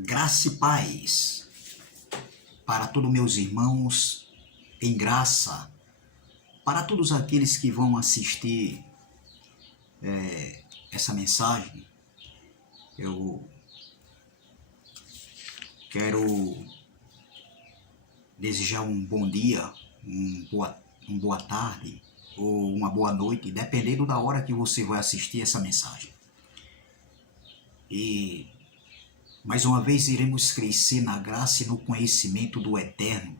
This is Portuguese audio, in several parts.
Graça e paz para todos meus irmãos em graça, para todos aqueles que vão assistir essa mensagem. Eu quero desejar um bom dia, uma boa tarde ou uma boa noite, dependendo da hora que você vai assistir essa mensagem. E mais uma vez iremos crescer na graça e no conhecimento do Eterno,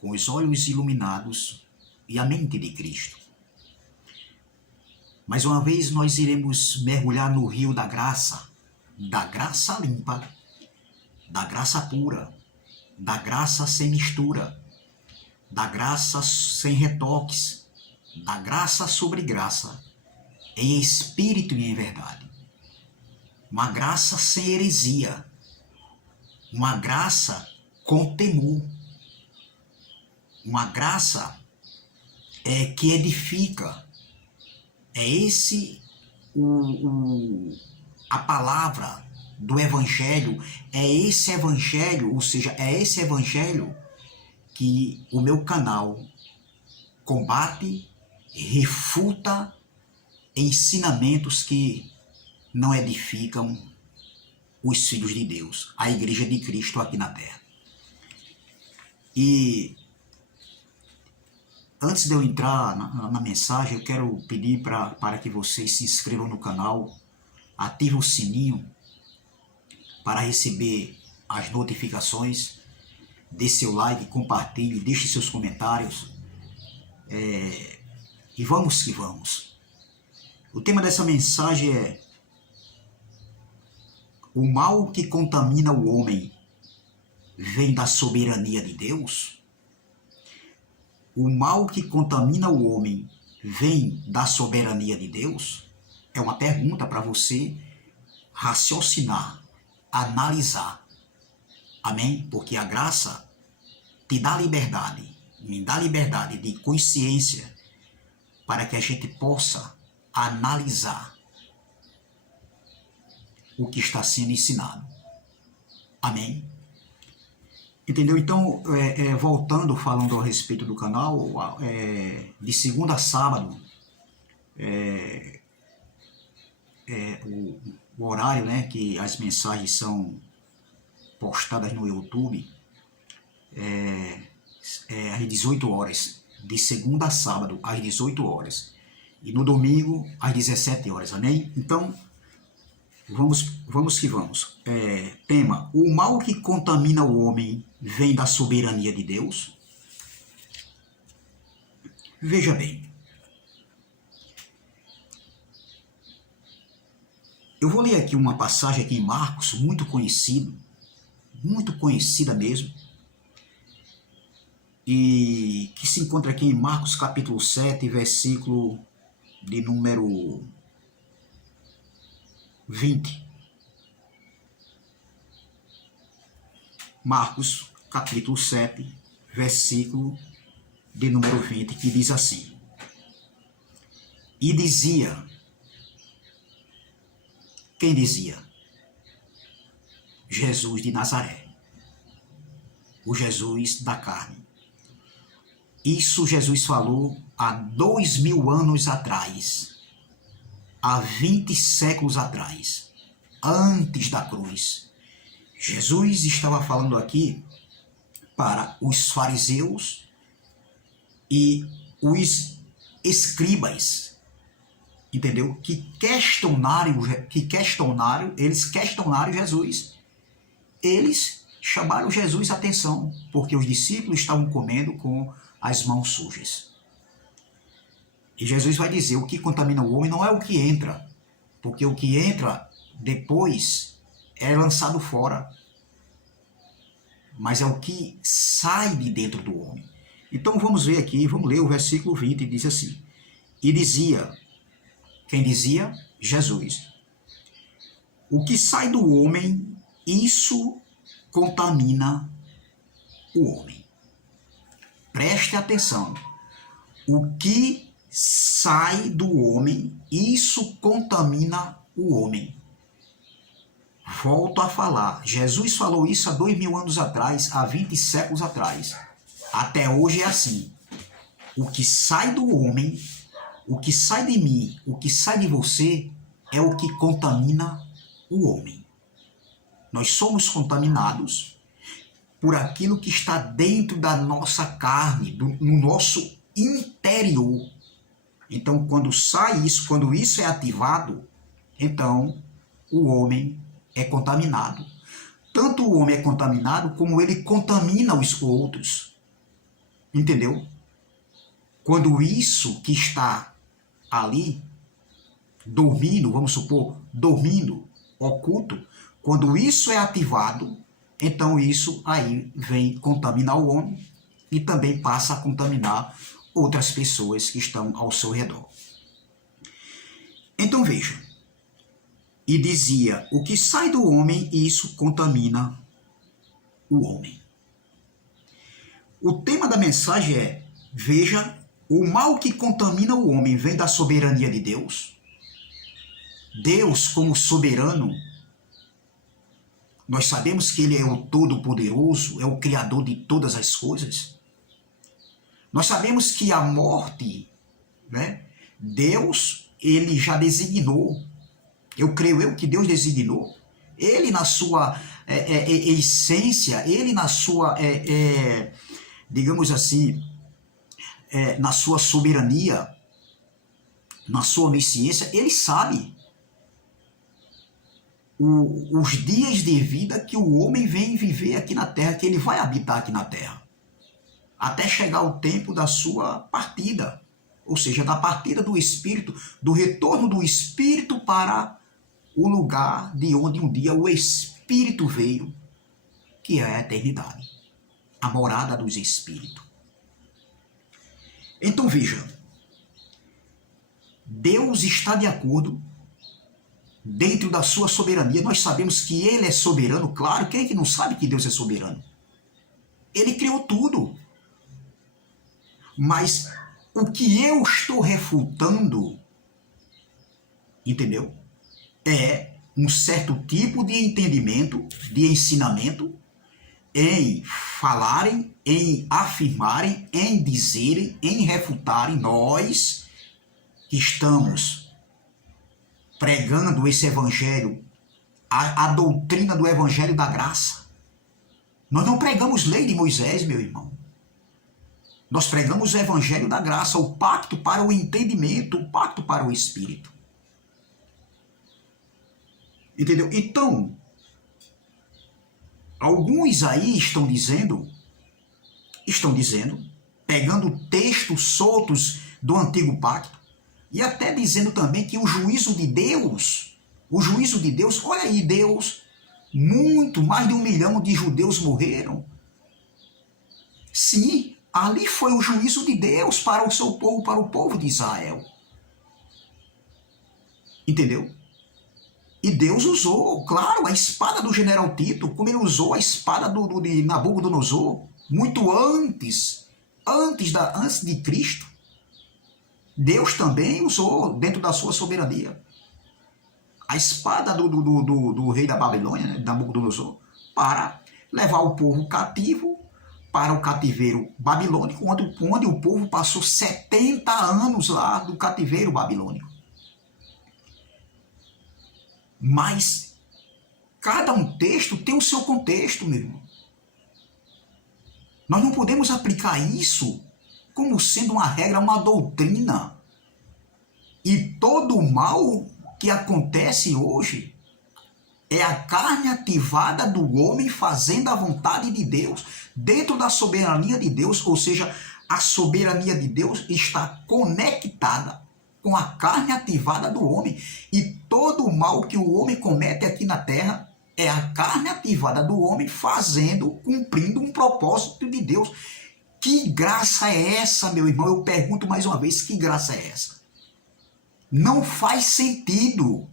com os olhos iluminados e a mente de Cristo. Mais uma vez nós iremos mergulhar no rio da graça limpa, da graça pura, da graça sem mistura, da graça sem retoques, da graça sobre graça, em espírito e em verdade. Uma graça sem heresia, uma graça com temor, uma graça que edifica. É esse a palavra do Evangelho, é esse Evangelho, ou seja, é esse Evangelho que o meu canal combate, refuta ensinamentos que não edificam os filhos de Deus, a Igreja de Cristo aqui na Terra. E antes de eu entrar na mensagem, eu quero pedir para que vocês se inscrevam no canal, ativem o sininho para receber as notificações, dê seu like, compartilhe, deixe seus comentários. E vamos que vamos. O tema dessa mensagem é: o mal que contamina o homem vem da soberania de Deus? O mal que contamina o homem vem da soberania de Deus? É uma pergunta para você raciocinar, analisar. Amém? Porque a graça te dá liberdade, me dá liberdade de consciência para que a gente possa analisar o que está sendo ensinado. Amém? Entendeu? Então, voltando, falando a respeito do canal, de segunda a sábado, o horário, né, que as mensagens são postadas no YouTube, às 18 horas, de segunda a sábado, às 18 horas, e no domingo, às 17 horas, amém? Então, vamos que vamos. Tema: o mal que contamina o homem vem da soberania de Deus? Veja bem, eu vou ler aqui uma passagem aqui em Marcos, muito conhecida mesmo, e que se encontra aqui em Marcos capítulo 7, versículo de número 20. Marcos, capítulo 7, versículo de número 20, que diz assim: E dizia... Quem dizia? Jesus de Nazaré, o Jesus da carne. Isso Jesus falou há 2000 anos atrás, há 20 séculos atrás, antes da cruz. Jesus estava falando aqui para os fariseus e os escribas, entendeu? Que eles questionaram Jesus. Eles chamaram Jesus a atenção, porque os discípulos estavam comendo com as mãos sujas. E Jesus vai dizer: o que contamina o homem não é o que entra, porque o que entra depois é lançado fora, mas é o que sai de dentro do homem. Então vamos ver aqui, vamos ler o versículo 20, diz assim: E dizia... Quem dizia? Jesus. O que sai do homem, isso contamina o homem. Preste atenção. O que sai do homem, isso contamina o homem. Volto a falar, Jesus falou isso há 2000 anos atrás, há 20 séculos atrás. Até hoje é assim. O que sai do homem, o que sai de mim, o que sai de você, é o que contamina o homem. Nós somos contaminados por aquilo que está dentro da nossa carne, no nosso interior. Então, quando sai isso, quando isso é ativado, então o homem é contaminado. Tanto o homem é contaminado, como ele contamina os outros. Entendeu? Quando isso que está ali, dormindo, vamos supor, dormindo, oculto, quando isso é ativado, então isso aí vem contaminar o homem e também passa a contaminar outras pessoas que estão ao seu redor. Então veja, e dizia, o que sai do homem, isso contamina o homem. O tema da mensagem é, veja, o mal que contamina o homem vem da soberania de Deus. Deus, como soberano, nós sabemos que Ele é o Todo-Poderoso, é o Criador de todas as coisas. Nós sabemos que a morte, né, Deus, Ele já designou. Eu creio que Deus designou. Ele na sua essência, Ele na sua, digamos assim, na sua soberania, na sua onisciência, Ele sabe os dias de vida que o homem vem viver aqui na Terra, que ele vai habitar aqui na Terra, até chegar o tempo da sua partida, ou seja, da partida do Espírito, do retorno do Espírito para o lugar de onde um dia o Espírito veio, que é a eternidade, a morada dos Espíritos. Então veja, Deus está de acordo dentro da sua soberania. Nós sabemos que Ele é soberano, claro, quem é que não sabe que Deus é soberano? Ele criou tudo. Mas o que eu estou refutando, entendeu? É um certo tipo de entendimento, de ensinamento, em falarem, em afirmarem, em dizerem, em refutarem, nós que estamos pregando esse evangelho, a doutrina do evangelho da graça. Nós não pregamos lei de Moisés, meu irmão. Nós pregamos o evangelho da graça, o pacto para o entendimento, o pacto para o espírito. Entendeu? Então, alguns aí estão dizendo, pegando textos soltos do antigo pacto, e até dizendo também que o juízo de Deus, olha aí, Deus, muito mais de 1 milhão de judeus morreram. Sim, ali foi o juízo de Deus para o seu povo, para o povo de Israel. Entendeu? E Deus usou, claro, a espada do general Tito, como ele usou a espada de Nabucodonosor, muito antes de Cristo. Deus também usou dentro da sua soberania a espada do rei da Babilônia, né, Nabucodonosor, para levar o povo cativo para o cativeiro babilônico, onde o povo passou 70 anos lá do cativeiro babilônico. Mas cada um texto tem o seu contexto, meu irmão. Nós não podemos aplicar isso como sendo uma regra, uma doutrina. E todo o mal que acontece hoje é a carne ativada do homem fazendo a vontade de Deus, dentro da soberania de Deus, ou seja, a soberania de Deus está conectada com a carne ativada do homem. E todo o mal que o homem comete aqui na terra é a carne ativada do homem cumprindo um propósito de Deus. Que graça é essa, meu irmão? Eu pergunto mais uma vez, que graça é essa? Não faz sentido.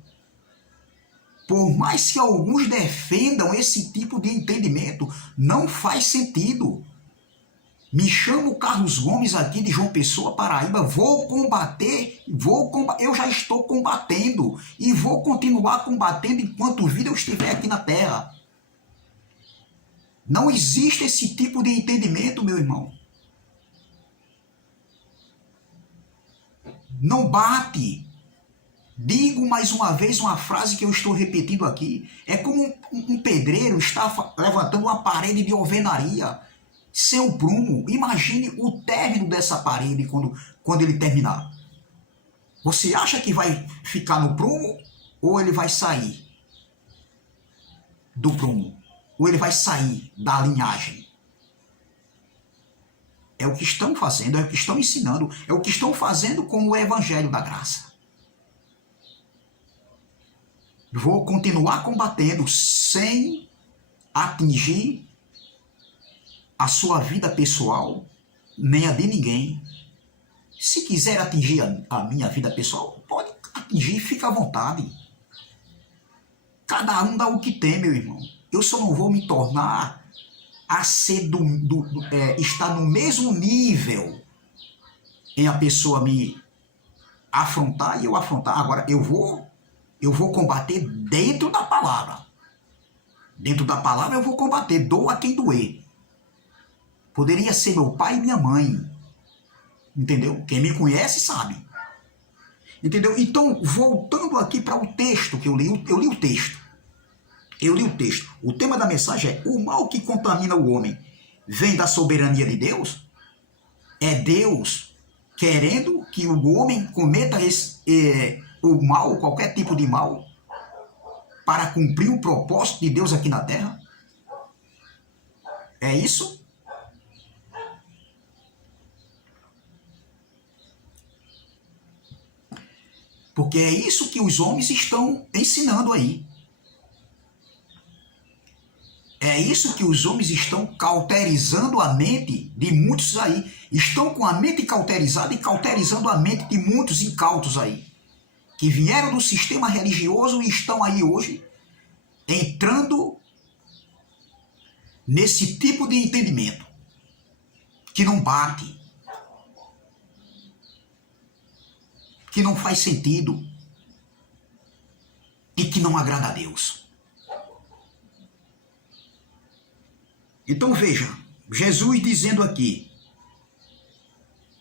Por mais que alguns defendam esse tipo de entendimento, não faz sentido. Me chamo Carlos Gomes aqui de João Pessoa, Paraíba, vou combater, eu já estou combatendo e vou continuar combatendo enquanto vida eu estiver aqui na Terra. Não existe esse tipo de entendimento, meu irmão. Não bate. Digo mais uma vez uma frase que eu estou repetindo aqui. É como um pedreiro está levantando uma parede de alvenaria sem o prumo. Imagine o término dessa parede quando ele terminar. Você acha que vai ficar no prumo ou ele vai sair do prumo? Ou ele vai sair da linhagem? É o que estão fazendo, é o que estão ensinando, é o que estão fazendo com o Evangelho da Graça. Vou continuar combatendo sem atingir a sua vida pessoal, nem a de ninguém. Se quiser atingir a minha vida pessoal, pode atingir, fica à vontade. Cada um dá o que tem, meu irmão. Eu só não vou me tornar a ser estar no mesmo nível em a pessoa me afrontar e eu afrontar. Agora, eu vou combater dentro da palavra. Dentro da palavra eu vou combater, doa quem doer. Poderia ser meu pai e minha mãe. Entendeu? Quem me conhece sabe. Entendeu? Então, voltando aqui para o texto que eu li o texto. Eu li o texto. O tema da mensagem é: o mal que contamina o homem vem da soberania de Deus? É Deus querendo que o homem cometa o mal, qualquer tipo de mal, para cumprir o propósito de Deus aqui na Terra? É isso? Porque é isso que os homens estão ensinando aí. É isso que os homens estão cauterizando a mente de muitos aí. Estão com a mente cauterizada e cauterizando a mente de muitos incautos aí. Que vieram do sistema religioso e estão aí hoje entrando nesse tipo de entendimento. Que não bate. Que não faz sentido. E que não agrada a Deus. Então veja, Jesus dizendo aqui,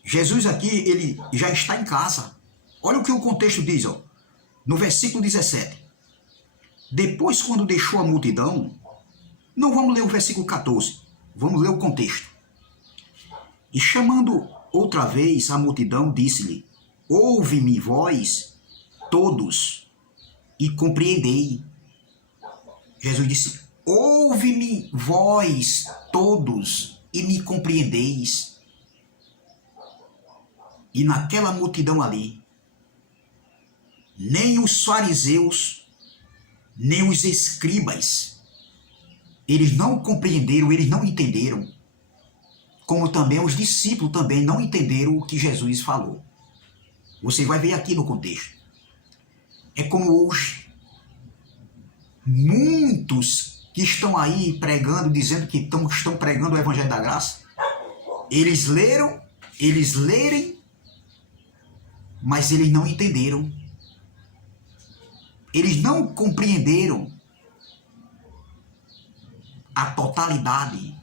ele já está em casa. Olha o que o contexto diz, ó, no versículo 17. Depois, quando deixou a multidão, não vamos ler o versículo 14, vamos ler o contexto. E chamando outra vez a multidão, disse-lhe: ouve-me vós todos e compreendei. Jesus disse: ouve-me vós todos e me compreendeis. E naquela multidão ali, nem os fariseus, nem os escribas, eles não compreenderam, eles não entenderam, como também os discípulos também não entenderam o que Jesus falou. Você vai ver aqui no contexto. É como hoje, muitos que estão aí pregando, dizendo que estão pregando o Evangelho da Graça, eles lerem, mas eles não entenderam. Eles não compreenderam a totalidade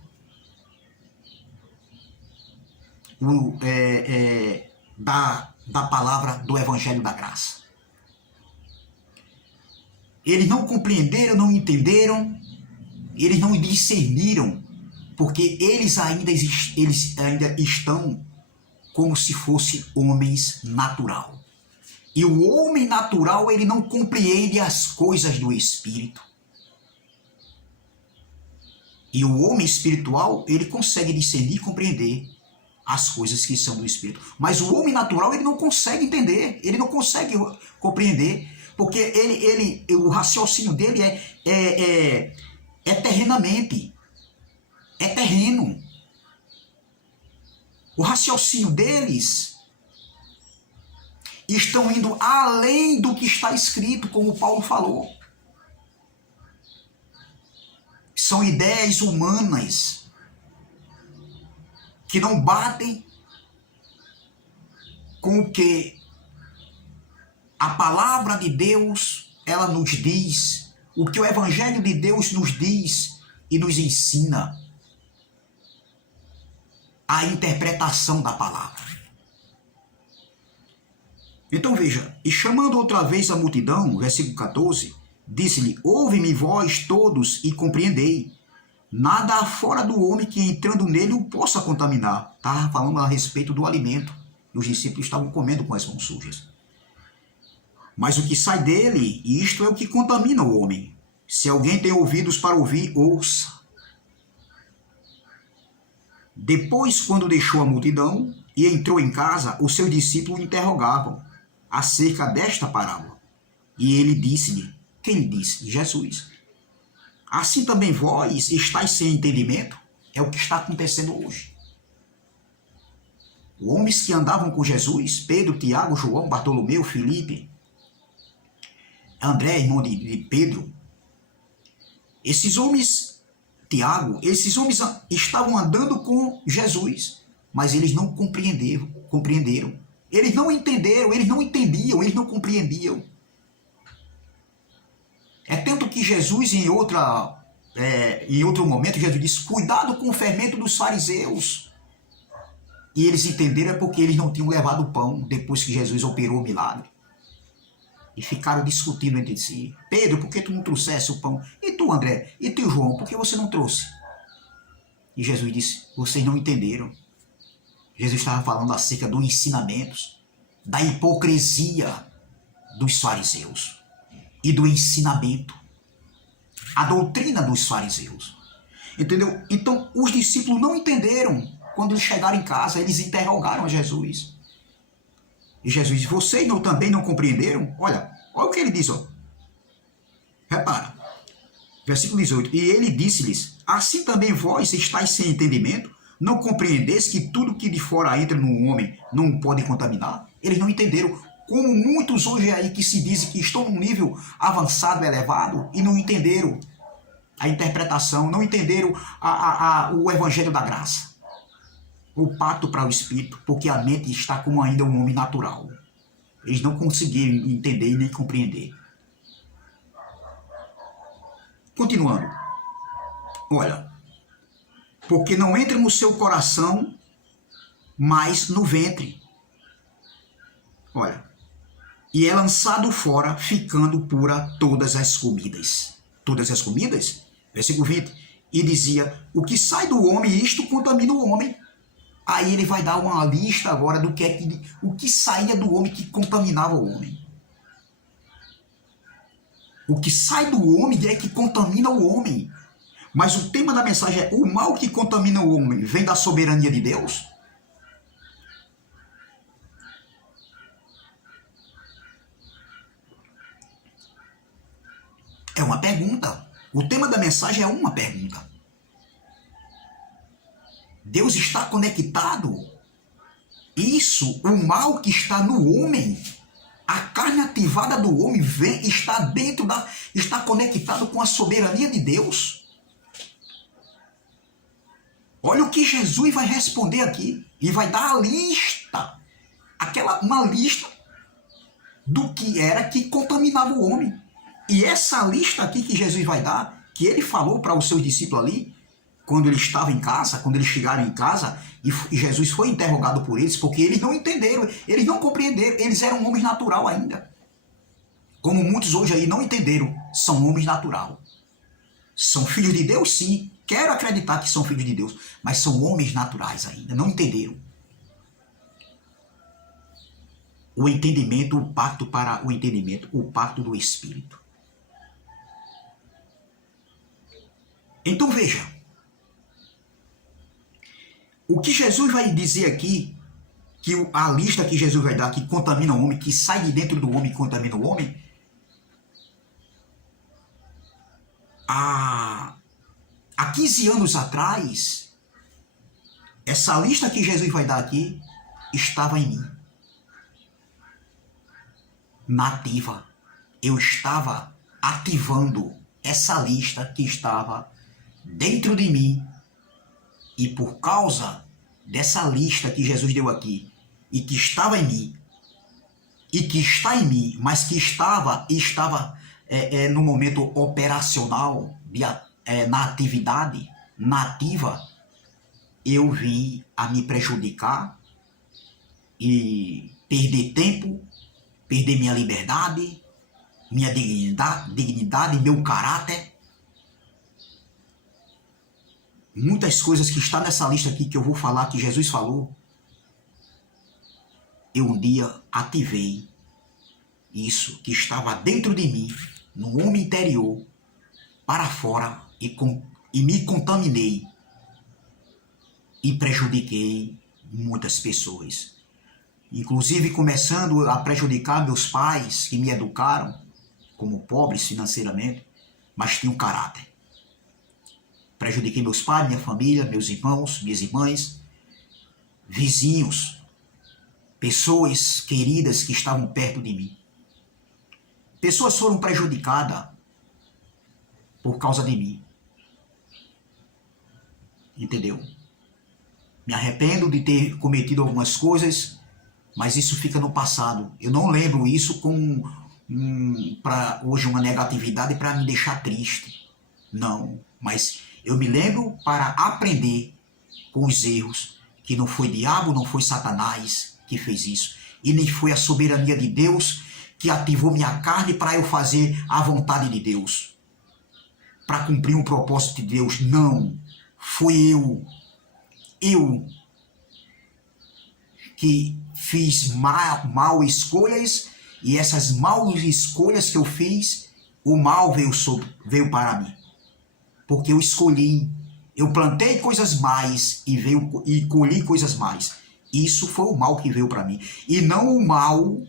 da palavra do Evangelho da Graça. Eles não compreenderam, não entenderam, eles não discerniram, porque eles ainda estão como se fossem homens natural. E o homem natural, ele não compreende as coisas do Espírito. E o homem espiritual, ele consegue discernir e compreender as coisas que são do Espírito. Mas o homem natural, ele não consegue entender, ele não consegue compreender, porque o raciocínio dele é terrenamente, é terreno. O raciocínio deles estão indo além do que está escrito, como Paulo falou. São ideias humanas. que não batem com o que a palavra de Deus ela nos diz, o que o Evangelho de Deus nos diz e nos ensina, a interpretação da palavra. Então veja, e chamando outra vez a multidão, versículo 14, disse-lhe, ouve-me vós todos e compreendei, nada há fora do homem que entrando nele o possa contaminar. Estava falando a respeito do alimento, e os discípulos estavam comendo com as mãos sujas. Mas o que sai dele, isto é o que contamina o homem. Se alguém tem ouvidos para ouvir, ouça. Depois, quando deixou a multidão e entrou em casa, os seus discípulos o interrogavam acerca desta parábola. E ele disse-lhe, quem disse? Jesus. Assim também vós estáis sem entendimento? É o que está acontecendo hoje. Homens que andavam com Jesus, Pedro, Tiago, João, Bartolomeu, Filipe, André, irmão de Pedro, esses homens, Tiago, esses homens estavam andando com Jesus, mas eles não compreenderam. Eles não entenderam, eles não entendiam, eles não compreendiam. É tanto que Jesus, em outro momento, Jesus disse, cuidado com o fermento dos fariseus. E eles entenderam é porque eles não tinham levado o pão depois que Jesus operou o milagre. E ficaram discutindo entre si. Pedro, por que tu não trouxesse o pão? E tu, André? E tu, João, por que você não trouxe? E Jesus disse, vocês não entenderam. Jesus estava falando acerca dos ensinamentos, da hipocrisia dos fariseus e do ensinamento, a doutrina dos fariseus. Entendeu? Então, os discípulos não entenderam. Quando eles chegaram em casa, eles interrogaram a Jesus. E Jesus disse, vocês também não compreenderam? Olha o que ele diz, ó. Repara, versículo 18. E ele disse-lhes, assim também vós estáis sem entendimento? Não compreendeis que tudo que de fora entra no homem não pode contaminar? Eles não entenderam. Como muitos hoje aí que se dizem que estão num nível avançado, elevado, e não entenderam a interpretação, não entenderam o evangelho da graça. O pacto para o espírito, porque a mente está como ainda um homem natural. Eles não conseguiram entender e nem compreender. Continuando. Olha, porque não entra no seu coração, mas no ventre. Olha, e é lançado fora, ficando pura todas as comidas. Todas as comidas? Versículo 20. E dizia, o que sai do homem, isto contamina o homem. Aí ele vai dar uma lista agora do o que saía do homem que contaminava o homem. O que sai do homem é que contamina o homem. Mas o tema da mensagem é, o mal que contamina o homem vem da soberania de Deus? É uma pergunta. O tema da mensagem é uma pergunta. Deus está conectado. Isso, o mal que está no homem, a carne ativada do homem está conectado com a soberania de Deus. Olha o que Jesus vai responder aqui. E vai dar a lista. Uma lista do que era que contaminava o homem. E essa lista aqui que Jesus vai dar, que ele falou para os seus discípulos ali, quando ele estava em casa, quando eles chegaram em casa, e Jesus foi interrogado por eles, porque eles não entenderam, eles não compreenderam, eles eram homens natural ainda. Como muitos hoje aí não entenderam, são homens natural. São filhos de Deus, sim, quero acreditar que são filhos de Deus, mas são homens naturais ainda, não entenderam. O entendimento, o pacto para o entendimento, o pacto do Espírito. Então veja, o que Jesus vai dizer aqui, que a lista que Jesus vai dar, que contamina o homem, que sai de dentro do homem e contamina o homem, há 15 anos atrás, essa lista que Jesus vai dar aqui estava em mim. Nativa. Eu estava ativando essa lista que estava dentro de mim. E por causa dessa lista que Jesus deu aqui, e que estava em mim, e que está em mim, mas que estava no momento operacional, na atividade, nativa, eu vim a me prejudicar e perder tempo, perder minha liberdade, minha dignidade, meu caráter. Muitas coisas que estão nessa lista aqui que eu vou falar, que Jesus falou, eu um dia ativei isso que estava dentro de mim, no homem interior, para fora e me contaminei e prejudiquei muitas pessoas. Inclusive começando a prejudicar meus pais, que me educaram como pobres financeiramente, mas tinham caráter. Prejudiquei meus pais, minha família, meus irmãos, minhas irmãs, vizinhos, pessoas queridas que estavam perto de mim. Pessoas foram prejudicadas por causa de mim. Entendeu? Me arrependo de ter cometido algumas coisas, mas isso fica no passado. Eu não lembro isso com para hoje uma negatividade para me deixar triste. Não, mas eu me lembro para aprender com os erros, que não foi diabo, não foi Satanás que fez isso, e nem foi a soberania de Deus que ativou minha carne para eu fazer a vontade de Deus, para cumprir um propósito de Deus. Não, foi eu que fiz mal escolhas, e essas mal escolhas que eu fiz, o mal veio para mim. Porque eu escolhi, eu plantei coisas mais e colhi coisas mais. Isso foi o mal que veio para mim. E não o mal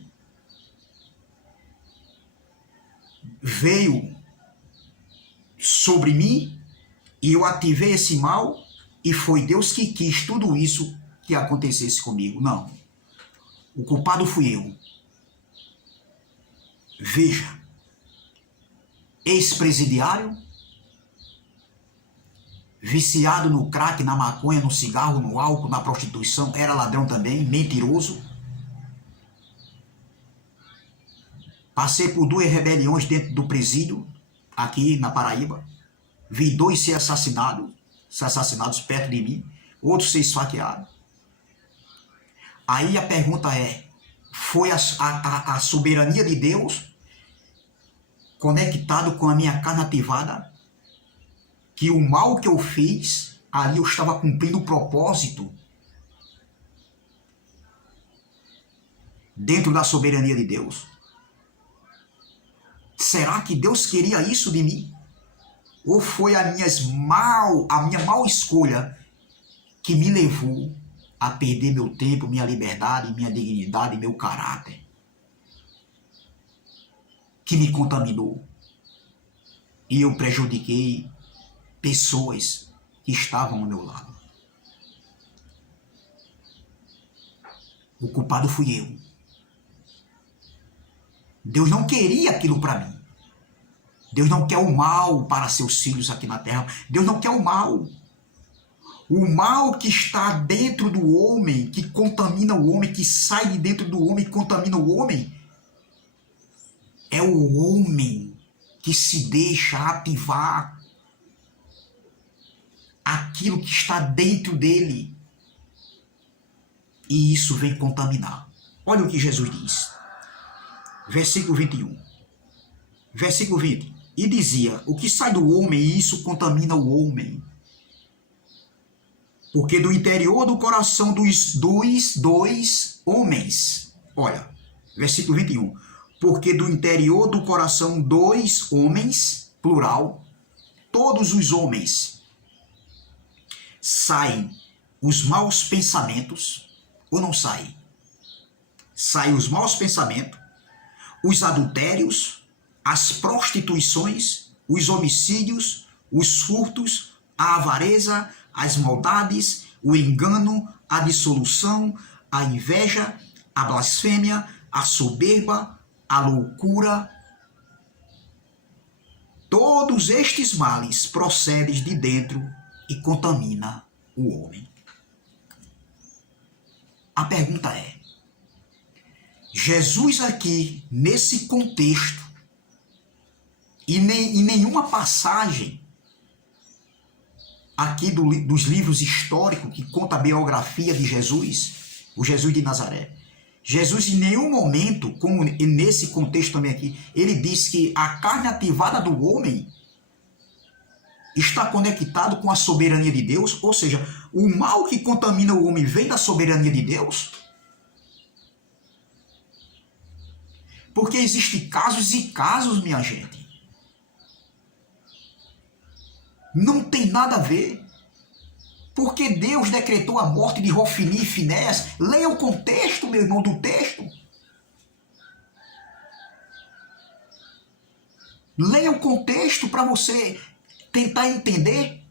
veio sobre mim e eu ativei esse mal e foi Deus que quis tudo isso que acontecesse comigo. Não. O culpado fui eu. Veja, ex-presidiário, viciado no crack, na maconha, no cigarro, no álcool, na prostituição, era ladrão também, mentiroso. Passei por 2 rebeliões dentro do presídio, aqui na Paraíba. Vi 2 ser assassinados perto de mim, outros ser esfaqueados. Aí a pergunta é, foi a soberania de Deus conectado com a minha carne ativada, que o mal que eu fiz, ali eu estava cumprindo o propósito dentro da soberania de Deus? Será que Deus queria isso de mim? Ou foi a minha mal escolha que me levou a perder meu tempo, minha liberdade, minha dignidade, meu caráter, que me contaminou? E eu prejudiquei pessoas que estavam ao meu lado. O culpado fui eu. Deus não queria aquilo para mim. Deus não quer o mal para seus filhos aqui na terra. Deus não quer o mal. O mal que está dentro do homem, que contamina o homem, que sai de dentro do homem e contamina o homem, é o homem que se deixa ativar aquilo que está dentro dele. E isso vem contaminar. Olha o que Jesus diz. Versículo 21. Versículo 20. E dizia, o que sai do homem, isso contamina o homem. Porque do interior do coração dos dois homens. Olha, versículo 21. Porque do interior do coração dos homens, plural, todos os homens, saem os maus pensamentos, ou não saem? Saem os maus pensamentos, os adultérios, as prostituições, os homicídios, os furtos, a avareza, as maldades, o engano, a dissolução, a inveja, a blasfêmia, a soberba, a loucura. Todos estes males procedem de dentro e contamina o homem. A pergunta é, Jesus aqui, nesse contexto, e em nenhuma passagem aqui dos livros históricos que conta a biografia de Jesus, o Jesus de Nazaré, Jesus em nenhum momento, como nesse contexto também aqui, ele diz que a carne ativada do homem está conectado com a soberania de Deus, ou seja, o mal que contamina o homem vem da soberania de Deus. Porque existem casos e casos, minha gente. Não tem nada a ver. Porque Deus decretou a morte de Hofni e Finéias. Leia o contexto, meu irmão, do texto. Leia o contexto para você tentar entender.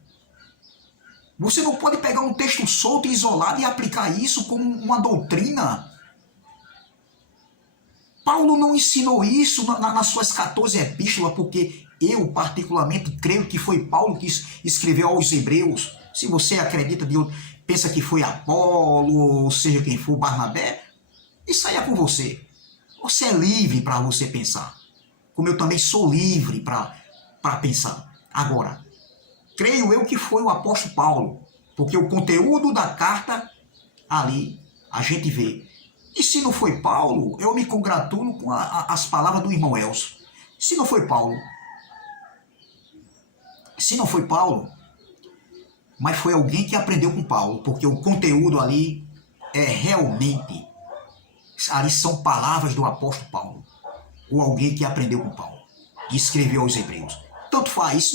Você não pode pegar um texto solto e isolado e aplicar isso como uma doutrina. Paulo não ensinou isso nas suas 14 epístolas, porque eu particularmente creio que foi Paulo que escreveu aos Hebreus. Se você acredita, pensa que foi Apolo, ou seja quem for, Barnabé, isso aí é com você. Você é livre para você pensar. Como eu também sou livre para pensar. Agora, creio eu que foi o apóstolo Paulo, porque o conteúdo da carta ali a gente vê. E se não foi Paulo, eu me congratulo com as palavras do irmão Elcio. Se não foi Paulo, mas foi alguém que aprendeu com Paulo, porque o conteúdo ali é realmente, ali são palavras do apóstolo Paulo, ou alguém que aprendeu com Paulo e escreveu aos Hebreus. Tanto faz,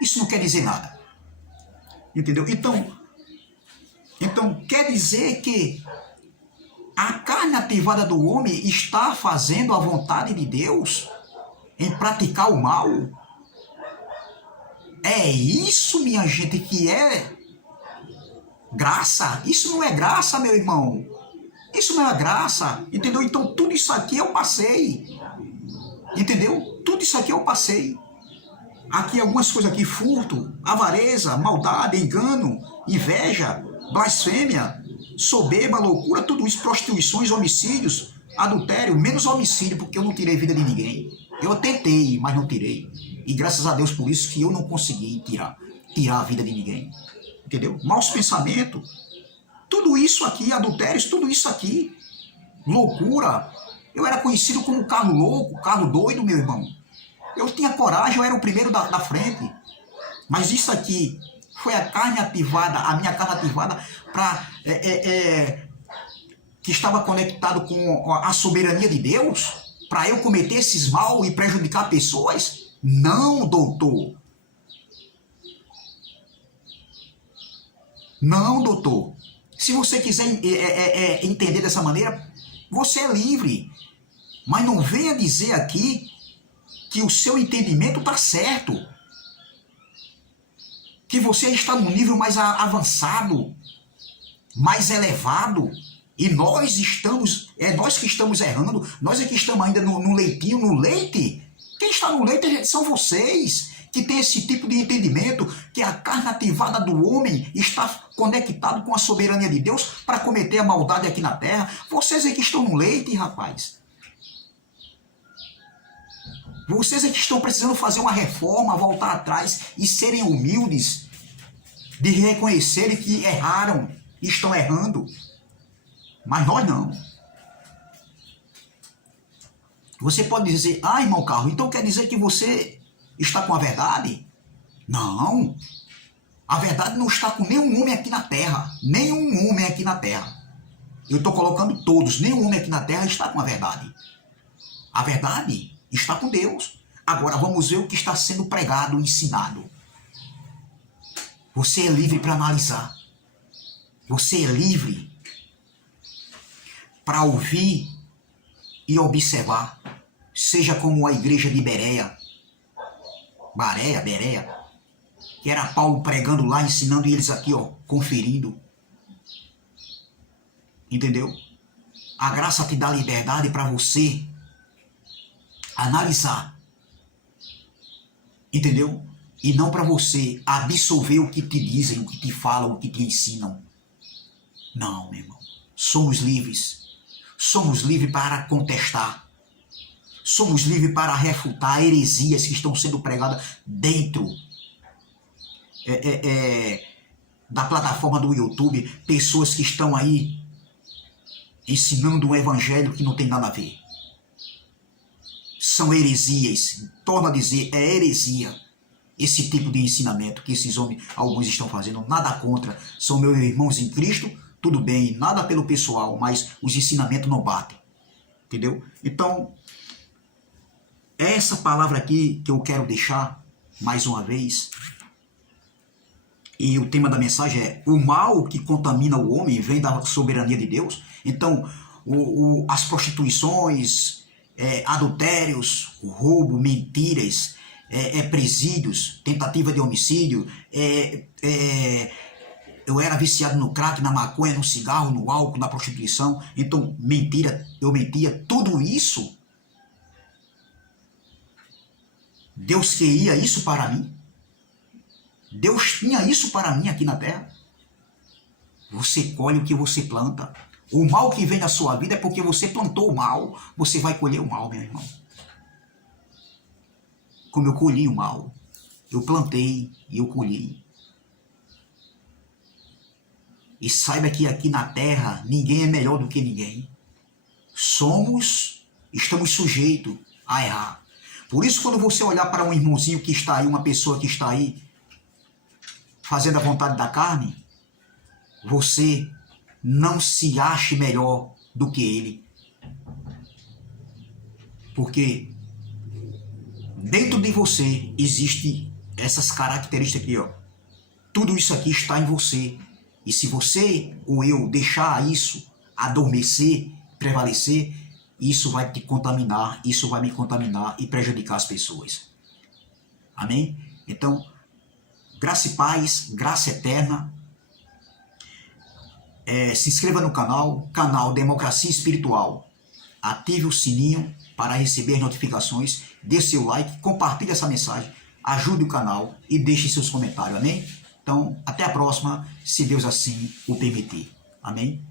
isso não quer dizer nada. Entendeu? Então quer dizer que a carne ativada do homem está fazendo a vontade de Deus em praticar o mal? É isso, minha gente, que é graça? Isso não é graça, meu irmão. Isso não é graça, entendeu? Então tudo isso aqui eu passei. Entendeu? Tudo isso aqui eu passei. Aqui algumas coisas aqui, furto, avareza, maldade, engano, inveja, blasfêmia, soberba, loucura, tudo isso, prostituições, homicídios, adultério, menos homicídio, porque eu não tirei vida de ninguém. Eu tentei, mas não tirei. E graças a Deus por isso que eu não consegui tirar a vida de ninguém. Entendeu? Maus pensamentos, tudo isso aqui, adultérios, tudo isso aqui, loucura. Eu era conhecido como carro louco, carro doido, meu irmão. Eu tinha coragem, eu era o primeiro da frente. Mas isso aqui foi a carne ativada, a minha carne ativada, que estava conectado com a soberania de Deus, para eu cometer esses mal e prejudicar pessoas? Não, doutor. Não, doutor. Se você quiser entender dessa maneira, você é livre. Mas não venha dizer aqui que o seu entendimento está certo. Que você está num nível mais avançado, mais elevado. E nós estamos, nós que estamos errando, nós é que estamos ainda no leitinho, no leite. Quem está no leite são vocês, que tem esse tipo de entendimento, que a carne ativada do homem está conectado com a soberania de Deus para cometer a maldade aqui na terra. Vocês é que estão no leite, rapaz. Vocês é que estão precisando fazer uma reforma, voltar atrás e serem humildes, de reconhecerem que erraram, estão errando. Mas nós não. Você pode dizer, irmão Carlos, então quer dizer que você está com a verdade? Não. A verdade não está com nenhum homem aqui na terra. Nenhum homem aqui na terra. Eu estou colocando todos. Nenhum homem aqui na terra está com a verdade. A verdade está com Deus. Agora vamos ver o que está sendo pregado, ensinado. Você é livre para analisar. Você é livre para ouvir e observar. Seja como a igreja de Bereia, que era Paulo pregando lá, ensinando, e eles aqui, conferindo. Entendeu? A graça te dá liberdade para você analisar. Entendeu? E não para você absorver o que te dizem, o que te falam, o que te ensinam. Não, meu irmão. somos livres. Somos livres para contestar. Somos livres para refutar heresias que estão sendo pregadas dentro da plataforma do YouTube. Pessoas que estão aí ensinando um evangelho que não tem nada a ver. São heresias. Torno a dizer, é heresia esse tipo de ensinamento que esses homens, alguns estão fazendo. Nada contra. São meus irmãos em Cristo, tudo bem, nada pelo pessoal, mas os ensinamentos não batem. Entendeu? Então, essa palavra aqui que eu quero deixar, mais uma vez, e o tema da mensagem é: o mal que contamina o homem vem da soberania de Deus. Então, as prostituições, adultérios, roubo, mentiras, presídios, tentativa de homicídio, eu era viciado no crack, na maconha, no cigarro, no álcool, na prostituição. Então, mentira, eu mentia. Tudo isso, Deus queria isso para mim. Deus tinha isso para mim aqui na terra. Você colhe o que você planta. O mal que vem na sua vida é porque você plantou o mal. Você vai colher o mal, meu irmão. Como eu colhi o mal. Eu plantei e eu colhi. E saiba que aqui na terra ninguém é melhor do que ninguém. Estamos sujeitos a errar. Por isso, quando você olhar para um irmãozinho que está aí, uma pessoa que está aí, fazendo a vontade da carne, você não se ache melhor do que ele. Porque dentro de você existe essas características aqui, ó. Tudo isso aqui está em você. E se você ou eu deixar isso adormecer, prevalecer, isso vai te contaminar, isso vai me contaminar e prejudicar as pessoas. Amém? Então, graça e paz, graça eterna. Se inscreva no canal Democracia Espiritual. Ative o sininho para receber as notificações. Dê seu like, compartilhe essa mensagem, ajude o canal e deixe seus comentários. Amém? Então, até a próxima, se Deus assim o permitir. Amém?